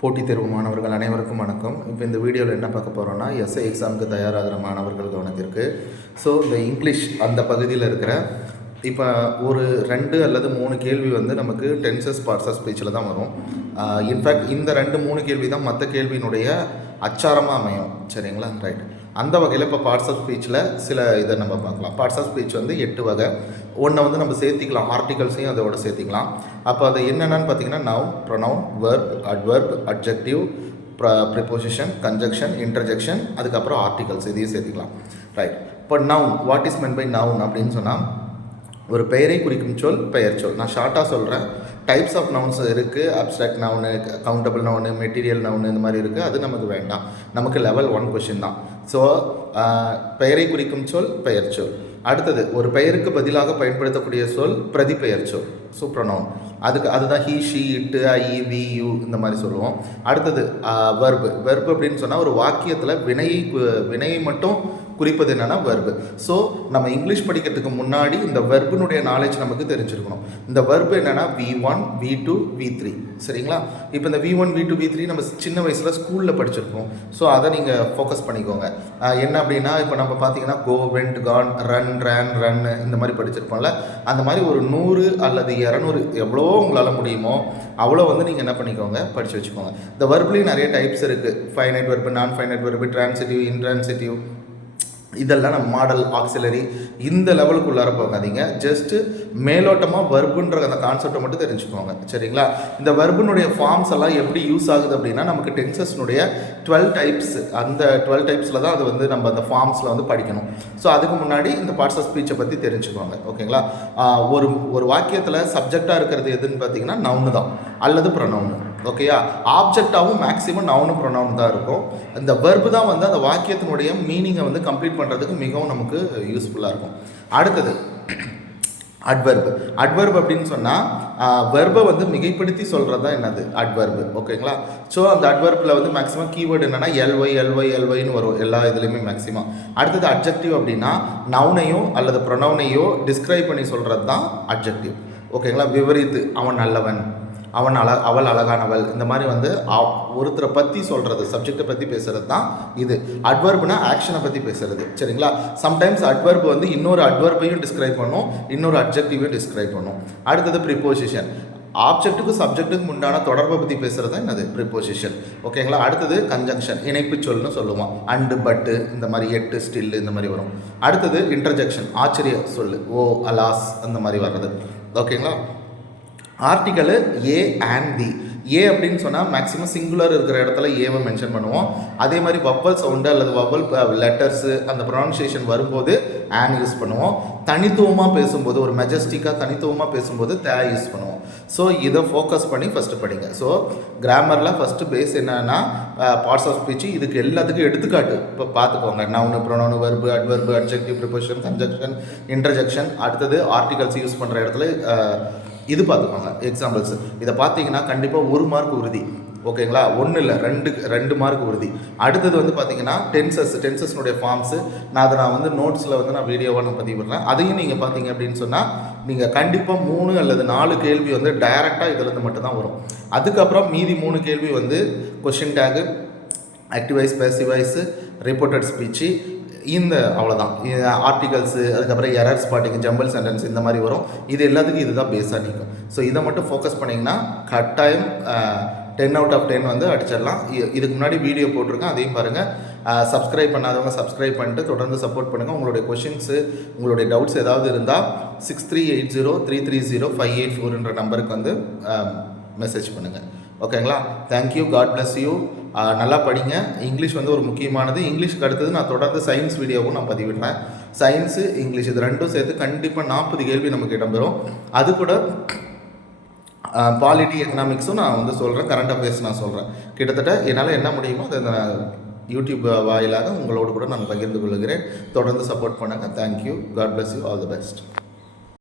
போட்டித் தேர்வு மாணவர்கள் அனைவருக்கும் வணக்கம். இப்போ இந்த வீடியோவில் என்ன பார்க்க போகிறோன்னா, எஸ்ஐ எக்ஸாமுக்கு தயாராகிற மாணவர்கள் கவனத்திற்கு. ஸோ இந்த இங்கிலீஷ் அந்த பகுதியில் இருக்கிற இப்போ ஒரு 2 அல்லது 3 கேள்வி வந்து நமக்கு டென்சஸ் பார்ட்ஸ் ஆஃப் ஸ்பீச்சில் தான் வரும். இன்ஃபேக்ட் இந்த 2-3 கேள்வி தான் மற்ற கேள்வியினுடைய அச்சாரமாக அமையும். சரிங்களா? ரைட். அந்த வகையில் இப்போ பார்ட்ஸ் ஆஃப் ஸ்பீச்சில் சில இதை நம்ம பார்க்கலாம். பார்ட்ஸ் ஆஃப் ஸ்பீச் வந்து 8 வகை. ஒன்றை வந்து நம்ம சேர்த்திக்கலாம், ஆர்டிகல்ஸையும் அதோட சேர்த்திக்கலாம். அப்போ அது என்னென்னு பார்த்தீங்கன்னா, noun, pronoun, verb, adverb, adjective, preposition, conjunction, interjection, அதுக்கப்புறம் ஆர்டிகல்ஸ் இதையும் சேர்த்திக்கலாம். ரைட். இப்போ noun, what is meant by noun அப்படின்னு சொன்னால், ஒரு பெயரை குறிக்கும் சொல், பெயர் சொல். நான் ஷார்ட்டாக சொல்கிறேன். டைப்ஸ் ஆஃப் நவுன்ஸ் இருக்குது. Abstract noun, countable noun, material noun, இந்த மாதிரி இருக்குது. அது நமக்கு வேண்டாம். நமக்கு லெவல் 1 கொஷின் தான். ஸோ பெயரை குறிக்கும் சொல், பெயர் சொல். அடுத்தது, ஒரு பெயருக்கு பதிலாக பயன்படுத்தக்கூடிய சொல் பிரதிபெயர் சொல், ஸோ ப்ரொனவுன். அதுதான் ஹீ, ஷீ, இட்டு, ஐ, வி, யூ இந்த மாதிரி சொல்லுவோம். அடுத்தது வெர்பு. வெர்பு அப்படின்னு சொன்னால் ஒரு வாக்கியத்தில் வினையை மட்டும் குறிப்பது என்னென்னா வெர்பு. ஸோ நம்ம இங்கிலீஷ் படிக்கிறதுக்கு முன்னாடி இந்த வெர்பினுடைய நாலேஜ் நமக்கு தெரிஞ்சிருக்கணும். இந்த வெர்பு என்னென்னா V1, V2, V3. சரிங்களா? இப்போ இந்த V1, V2, V3 நம்ம சின்ன வயசில் ஸ்கூலில் படிச்சிருக்கோம். ஸோ அதை நீங்கள் ஃபோக்கஸ் பண்ணிக்கோங்க. என்ன அப்படின்னா, இப்போ நம்ம பார்த்தீங்கன்னா கோ, வெண்ட், கான், ரன், ரேன், ரன் இந்த மாதிரி படிச்சிருப்போம்ல. அந்த மாதிரி ஒரு 100 அல்லது 200 எவ்வளோ உங்களால் முடியுமோ அவ்வளோ வந்து நீங்கள் என்ன பண்ணிக்கோங்க, படித்து வச்சுக்கோங்க. இந்த வெர்ப்லேயும் நிறைய டைப்ஸ் இருக்குது. ஃபைனைட் வெர்பு, நான் ஃபைனைட் வெர்பு, ட்ரான்சிட்டிவ், இன்ட்ரான்சிட்டிவ், இதெல்லாம் நம்ம மாடல், ஆக்சிலரி இந்த லெவலுக்குள்ளார போகாதீங்க. ஜஸ்ட்டு மேலோட்டமாக வெர்புன்ற அந்த கான்செப்டை மட்டும் தெரிஞ்சுக்கோங்க. சரிங்களா? இந்த வெர்புனுடைய ஃபார்ம்ஸ் எல்லாம் எப்படி யூஸ் ஆகுது அப்படின்னா, நமக்கு டென்சஸ்னுடைய 12 டைப்ஸ், அந்த 12 டைப்ஸில் தான் அது வந்து நம்ம அந்த ஃபார்ம்ஸில் வந்து படிக்கணும். ஸோ அதுக்கு முன்னாடி இந்த பார்ட்ஸ் ஆஃப் ஸ்பீச்சை பற்றி தெரிஞ்சுக்கோங்க. ஓகேங்களா? ஒரு வாக்கியத்தில் சப்ஜெக்டாக இருக்கிறது எதுன்னு பார்த்தீங்கன்னா நவுனு தான் அல்லது ப்ரொனவுனு. ஓகேயா? ஆப்ஜெக்டாகவும் மேக்ஸிமம் நவுனு ப்ரொனவுன் தான் இருக்கும். இந்த வெர்பு தான் வந்து அந்த வாக்கியத்தினுடைய மீனிங்கை வந்து கம்ப்ளீட் பண்ணுறதுக்கு மிகவும் நமக்கு யூஸ்ஃபுல்லாக இருக்கும். அடுத்தது அட்வெர்பு. அட்வெர்பு அப்படின்னு சொன்னால் வெர்பை வந்து மிகைப்படுத்தி சொல்கிறது தான் என்னது அட்வெர்பு. ஓகேங்களா? ஸோ அந்த அட்வெர்பில் வந்து மேக்ஸிமம் கீவேர்டு என்னென்னா எல்ஒய்னு வரும் எல்லா இதுலேயுமே மேக்ஸிமம். அடுத்தது அட்ஜெக்டிவ் அப்படின்னா நவுனையோ அல்லது ப்ரொனவுனையோ டிஸ்கிரைப் பண்ணி சொல்கிறது தான் அட்ஜெக்டிவ். ஓகேங்களா? விவரித்து, அவன் நல்லவன், அவள் அழகானவள், இந்த மாதிரி வந்து ஒருத்தரை பற்றி சொல்கிறது, சப்ஜெக்டை பற்றி பேசுகிறது தான் இது. அட்வெர்ப்னா ஆக்ஷனை பற்றி பேசுகிறது. சரிங்களா? சம்டைம்ஸ் அட்வெர்ப் வந்து இன்னொரு அட்வெர்பையும் டிஸ்கிரைப் பண்ணும், இன்னொரு அட்ஜெக்டிவையும் டிஸ்கிரைப் பண்ணும். அடுத்தது ப்ரிப்போசிஷன். ஆப்ஜெக்ட்டுக்கும் சப்ஜெக்ட்டுக்கும் உண்டான தொடர்பை பற்றி பேசுகிறது தான் என்னது ப்ரிப்போசிஷன். ஓகேங்களா? அடுத்தது கன்ஜங்ஷன், இணைப்பு சொல்னு சொல்லுவோம். அண்டு, பட்டு, இந்த மாதிரி எட்டு, ஸ்டில் இந்த மாதிரி வரும். அடுத்தது இன்டர்ஜெக்ஷன், ஆச்சரிய சொல், ஓ, அலாஸ் அந்த மாதிரி வர்றது. ஓகேங்களா? Article A and the. ஏ அப்படின்னு சொன்னால் மேக்ஸிமம் சிங்குலர் இருக்கிற இடத்துல ஏவை மென்ஷன் பண்ணுவோம். அதே மாதிரி வவ்வல் சவுண்டு அல்லது வவ்வல் லெட்டர்ஸு அந்த ப்ரொனன்சியேஷன் வரும்போது ஆன் யூஸ் பண்ணுவோம். தனித்துவமாக பேசும்போது, ஒரு மெஜஸ்டிக்காக தனித்துவமாக பேசும்போது தே யூஸ் பண்ணுவோம். ஸோ இதை ஃபோக்கஸ் பண்ணி ஃபஸ்ட்டு படிங்க. ஸோ கிராமரில் ஃபஸ்ட்டு பேஸ் என்னன்னா பார்ட்ஸ் ஆஃப் ஸ்பீச். இதுக்கு எல்லாத்துக்கும் எடுத்துக்காட்டு இப்போ பார்த்துக்கோங்க. Noun, pronoun, verb, adverb, adjective, preposition, conjunction, interjection. அடுத்தது ஆர்டிகல்ஸ் யூஸ் பண்ணுற இடத்துல இது பார்த்துக்கோங்க, எக்ஸாம்பிள்ஸ். இதை பார்த்தீங்கன்னா கண்டிப்பாக 1 மார்க் உறுதி. ஓகேங்களா? 1 இல்லை 2 மார்க் உறுதி. அடுத்தது வந்து பார்த்தீங்கன்னா டென்சஸ்னுடைய ஃபார்ம்ஸு. நான் வந்து நோட்ஸில் வந்து நான் வீடியோவாக நான் பதிவிடுறேன். அதையும் நீங்கள் பார்த்தீங்க அப்படின்னு சொன்னால் நீங்கள் கண்டிப்பாக 3 அல்லது 4 கேள்வி வந்து டைரெக்டாக இதிலேருந்து மட்டும்தான் வரும். அதுக்கப்புறம் மீதி 3 கேள்வி வந்து question tag, active voice, passive voice, reported speech, இந்த அவ்வளோதான். ஆர்டிகல்ஸு, அதுக்கப்புறம் எரர் ஸ்பாட்டிங், ஜம்பிள் சென்டென்ஸ் இந்த மாதிரி வரும். இது எல்லாத்துக்கும் இதுதான் பேஸாக நிற்கும். ஸோ இதை மட்டும் ஃபோக்கஸ் பண்ணிங்கன்னா கட்டாயம் 10 out of 10 வந்து அடிச்சிடலாம். இதுக்கு முன்னாடி வீடியோ போட்டிருக்கேன், அதையும் பாருங்கள். சப்ஸ்கிரைப் பண்ணாதவங்க சப்ஸ்கிரைப் பண்ணிட்டு தொடர்ந்து சப்போர்ட் பண்ணுங்கள். உங்களுடைய கொஷின்ஸு, உங்களுடைய டவுட்ஸ் ஏதாவது இருந்தால் 6380330584 நம்பருக்கு வந்து மெசேஜ் பண்ணுங்கள். ஓகேங்களா? தேங்க்யூ. God bless you. நல்லா படிங்க. இங்கிலீஷ் வந்து ஒரு முக்கியமானது. இங்கிலீஷ்க்கு அடுத்தது நான் தொடர்ந்து சயின்ஸ் வீடியோவும் நான் பதிவிடுறேன். சயின்ஸு, இங்கிலீஷ் இது 2ம் சேர்த்து கண்டிப்பாக 40 கேள்வி நமக்கு இடம்பெறும். அது கூட பாலிட்டி, எக்கனாமிக்ஸும் நான் வந்து சொல்கிறேன். கரண்ட் அஃபேர்ஸ் நான் சொல்கிறேன். கிட்டத்தட்ட என்னால் என்ன முடியுமோ அதை யூடியூப் வாயிலாக உங்களோடு கூட நான் பகிர்ந்து கொள்கிறேன். தொடர்ந்து சப்போர்ட் பண்ணுங்கள். Thank you. God bless you. All the best.